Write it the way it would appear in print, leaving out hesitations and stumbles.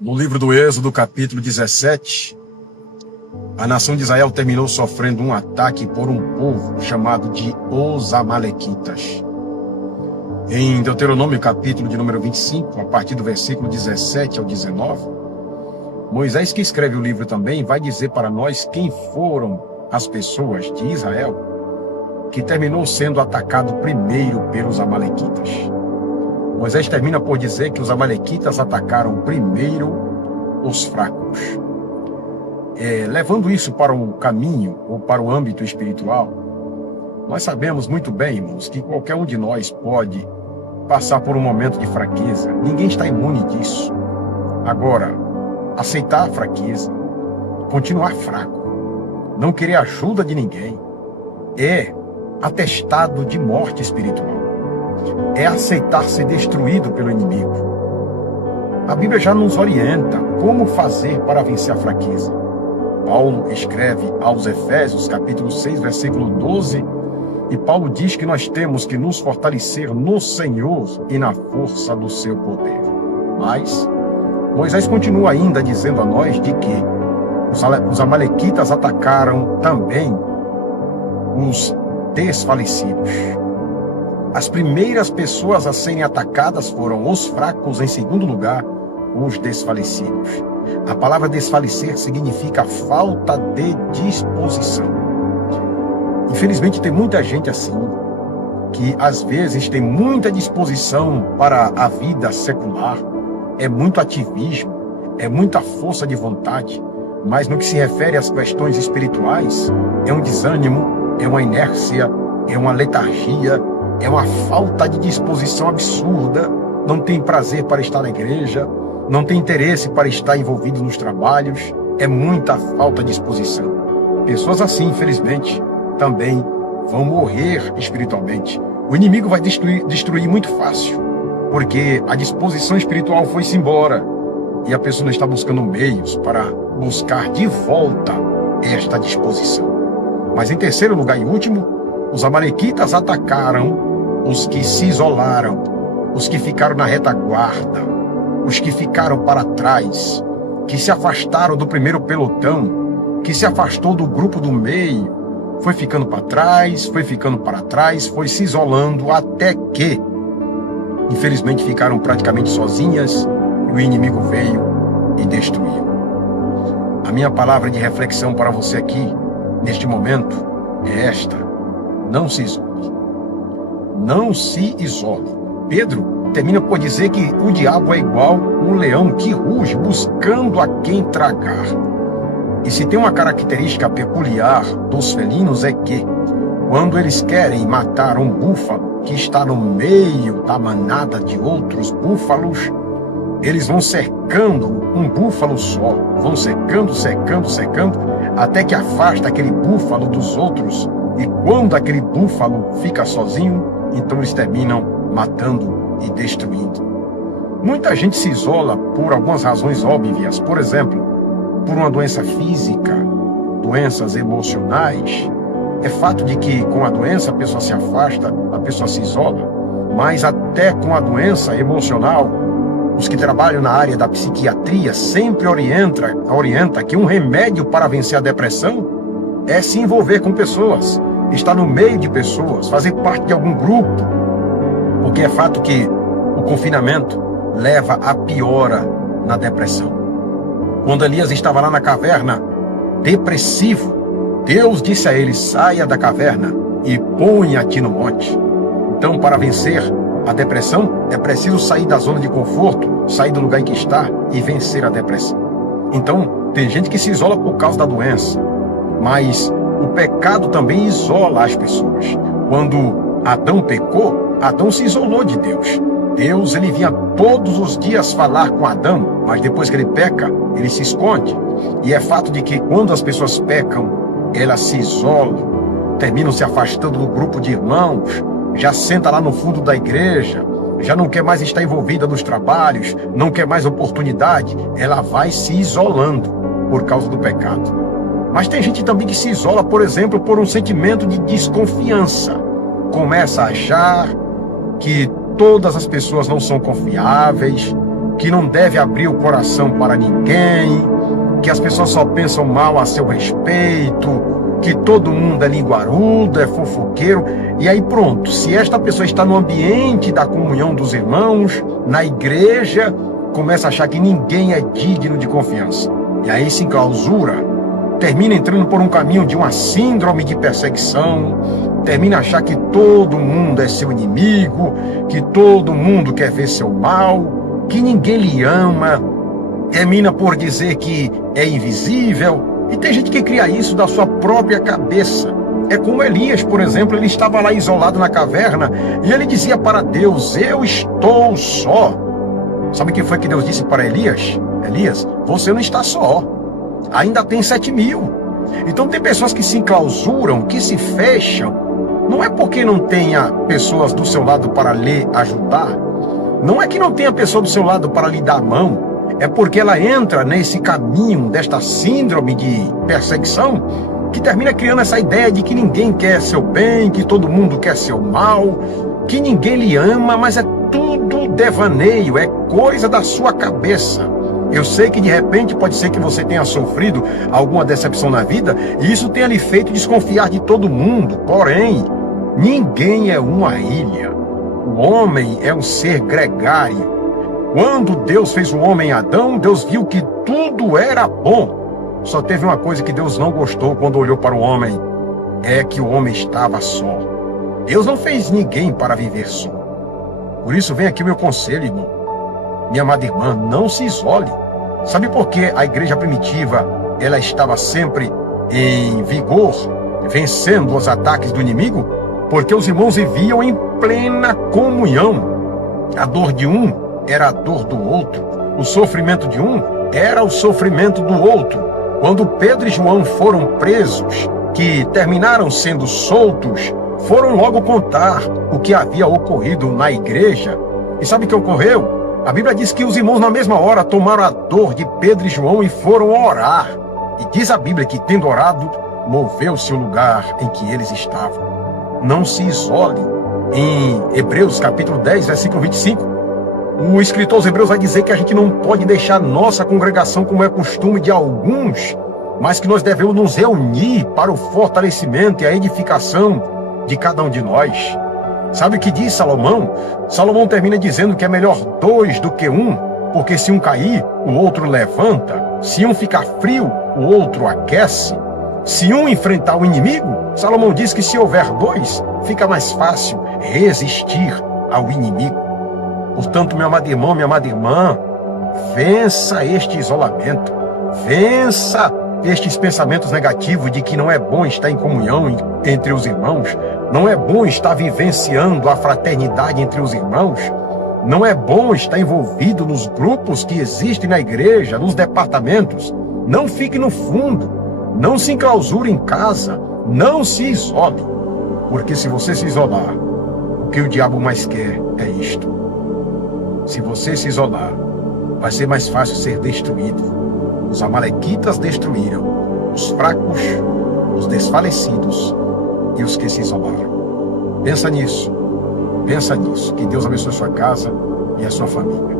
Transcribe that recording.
No livro do Êxodo, capítulo 17, a nação de Israel terminou sofrendo um ataque por um povo chamado de os Amalequitas. Em Deuteronômio, capítulo de número 25, a partir do versículo 17 ao 19, Moisés, que escreve o livro também, vai dizer para nós quem foram as pessoas de Israel que terminou sendo atacado primeiro pelos Amalequitas. Moisés termina por dizer que os Amalequitas atacaram primeiro os fracos. Levando isso para o caminho ou para o âmbito espiritual, nós sabemos muito bem, irmãos, que qualquer um de nós pode passar por um momento de fraqueza. Ninguém está imune disso. Agora, aceitar a fraqueza, continuar fraco, não querer ajuda de ninguém, é atestado de morte espiritual. É aceitar ser destruído pelo inimigo. A Bíblia já nos orienta como fazer para vencer a fraqueza. Paulo escreve aos Efésios, capítulo 6, versículo 12, e Paulo diz que nós temos que nos fortalecer no Senhor e na força do seu poder. Mas Moisés continua ainda dizendo a nós de que os Amalequitas atacaram também os desfalecidos. As primeiras pessoas a serem atacadas foram os fracos, em segundo lugar, os desfalecidos. A palavra desfalecer significa falta de disposição. Infelizmente tem muita gente assim, que às vezes tem muita disposição para a vida secular, é muito ativismo, é muita força de vontade, mas no que se refere às questões espirituais, é um desânimo, é uma inércia, é uma letargia, é uma falta de disposição absurda, não tem prazer para estar na igreja, não tem interesse para estar envolvido nos trabalhos, é muita falta de disposição. Pessoas assim, infelizmente, também vão morrer espiritualmente. O inimigo vai destruir muito fácil, porque a disposição espiritual foi-se embora e a pessoa não está buscando meios para buscar de volta esta disposição. Mas em terceiro lugar e último, os Amalequitas atacaram os que se isolaram, os que ficaram na retaguarda, os que ficaram para trás, que se afastaram do primeiro pelotão, que se afastou do grupo do meio, foi ficando para trás, foi ficando para trás, foi se isolando até que, infelizmente, ficaram praticamente sozinhas e o inimigo veio e destruiu. A minha palavra de reflexão para você aqui, neste momento, é esta: não se isole. Não se isole. Pedro termina por dizer que o diabo é igual um leão que ruge buscando a quem tragar. E se tem uma característica peculiar dos felinos é que, quando eles querem matar um búfalo que está no meio da manada de outros búfalos, eles vão cercando um búfalo só, vão cercando, até que afasta aquele búfalo dos outros. E quando aquele búfalo fica sozinho, então eles terminam matando e destruindo. Muita gente se isola por algumas razões óbvias. Por exemplo, por uma doença física, doenças emocionais. É fato de que com a doença a pessoa se afasta, a pessoa se isola. Mas até com a doença emocional, os que trabalham na área da psiquiatria sempre orienta que um remédio para vencer a depressão é se envolver com pessoas, estar no meio de pessoas, fazer parte de algum grupo, porque é fato que o confinamento leva à piora na depressão. Quando Elias estava lá na caverna, depressivo, Deus disse a ele: saia da caverna e ponha-te no monte. Então, para vencer a depressão, é preciso sair da zona de conforto, sair do lugar em que está e vencer a depressão. Então, tem gente que se isola por causa da doença, mas o pecado também isola as pessoas. Quando Adão pecou, Adão se isolou de Deus. Deus, ele vinha todos os dias falar com Adão, mas depois que ele peca, ele se esconde. E é fato de que quando as pessoas pecam, elas se isolam, terminam se afastando do grupo de irmãos, já senta lá no fundo da igreja, já não quer mais estar envolvida nos trabalhos, não quer mais oportunidade, ela vai se isolando por causa do pecado. Mas tem gente também que se isola, por exemplo, por um sentimento de desconfiança. Começa a achar que todas as pessoas não são confiáveis, que não deve abrir o coração para ninguém, que as pessoas só pensam mal a seu respeito, que todo mundo é linguarudo, é fofoqueiro. E aí pronto, se esta pessoa está no ambiente da comunhão dos irmãos, na igreja, começa a achar que ninguém é digno de confiança. E aí se enclausura, termina entrando por um caminho de uma síndrome de perseguição, termina a achar que todo mundo é seu inimigo, que todo mundo quer ver seu mal, que ninguém lhe ama, termina por dizer que é invisível. E tem gente que cria isso da sua própria cabeça. É como Elias, por exemplo, ele estava lá isolado na caverna e ele dizia para Deus: eu estou só. Sabe o que foi que Deus disse para Elias? Elias, você não está só, ainda tem 7.000. Então tem pessoas que se enclausuram, que se fecham, não é porque não tenha pessoas do seu lado para lhe ajudar, não é que não tenha pessoa do seu lado para lhe dar a mão, é porque ela entra nesse caminho desta síndrome de perseguição, que termina criando essa ideia de que ninguém quer seu bem, que todo mundo quer seu mal, que ninguém lhe ama, mas é tudo devaneio, é coisa da sua cabeça. Eu sei que de repente pode ser que você tenha sofrido alguma decepção na vida e isso tenha lhe feito desconfiar de todo mundo. Porém, ninguém é uma ilha. O homem é um ser gregário. Quando Deus fez o homem Adão, Deus viu que tudo era bom. Só teve uma coisa que Deus não gostou quando olhou para o homem, é que o homem estava só. Deus não fez ninguém para viver só. Por isso vem aqui o meu conselho, irmão. Minha amada irmã, não se isole. Sabe por que a igreja primitiva ela estava sempre em vigor, vencendo os ataques do inimigo? Porque os irmãos viviam em plena comunhão. A dor de um era a dor do outro. O sofrimento de um era o sofrimento do outro. Quando Pedro e João foram presos, que terminaram sendo soltos, foram logo contar o que havia ocorrido na igreja. E sabe o que ocorreu? A Bíblia diz que os irmãos na mesma hora tomaram a dor de Pedro e João e foram orar. E diz a Bíblia que, tendo orado, moveu-se o lugar em que eles estavam. Não se isole. Em Hebreus capítulo 10, versículo 25, o escritor aos Hebreus vai dizer que a gente não pode deixar nossa congregação como é costume de alguns, mas que nós devemos nos reunir para o fortalecimento e a edificação de cada um de nós. Sabe o que diz Salomão? Salomão termina dizendo que é melhor 2 do que 1, porque se um cair, o outro levanta. Se um ficar frio, o outro aquece. Se um enfrentar o inimigo, Salomão diz que se houver 2, fica mais fácil resistir ao inimigo. Portanto, meu amado irmão, minha amada irmã, vença este isolamento, vença estes pensamentos negativos de que não é bom estar em comunhão entre os irmãos, não é bom estar vivenciando a fraternidade entre os irmãos, não é bom estar envolvido nos grupos que existem na igreja, nos departamentos. Não fique no fundo, não se enclausure em casa, não se isole, porque se você se isolar, o que o diabo mais quer é isto. Se você se isolar, vai ser mais fácil ser destruído. Os amalequitas destruíram os fracos, os desfalecidos e os que se isolaram. Pensa nisso. Que Deus abençoe a sua casa e a sua família.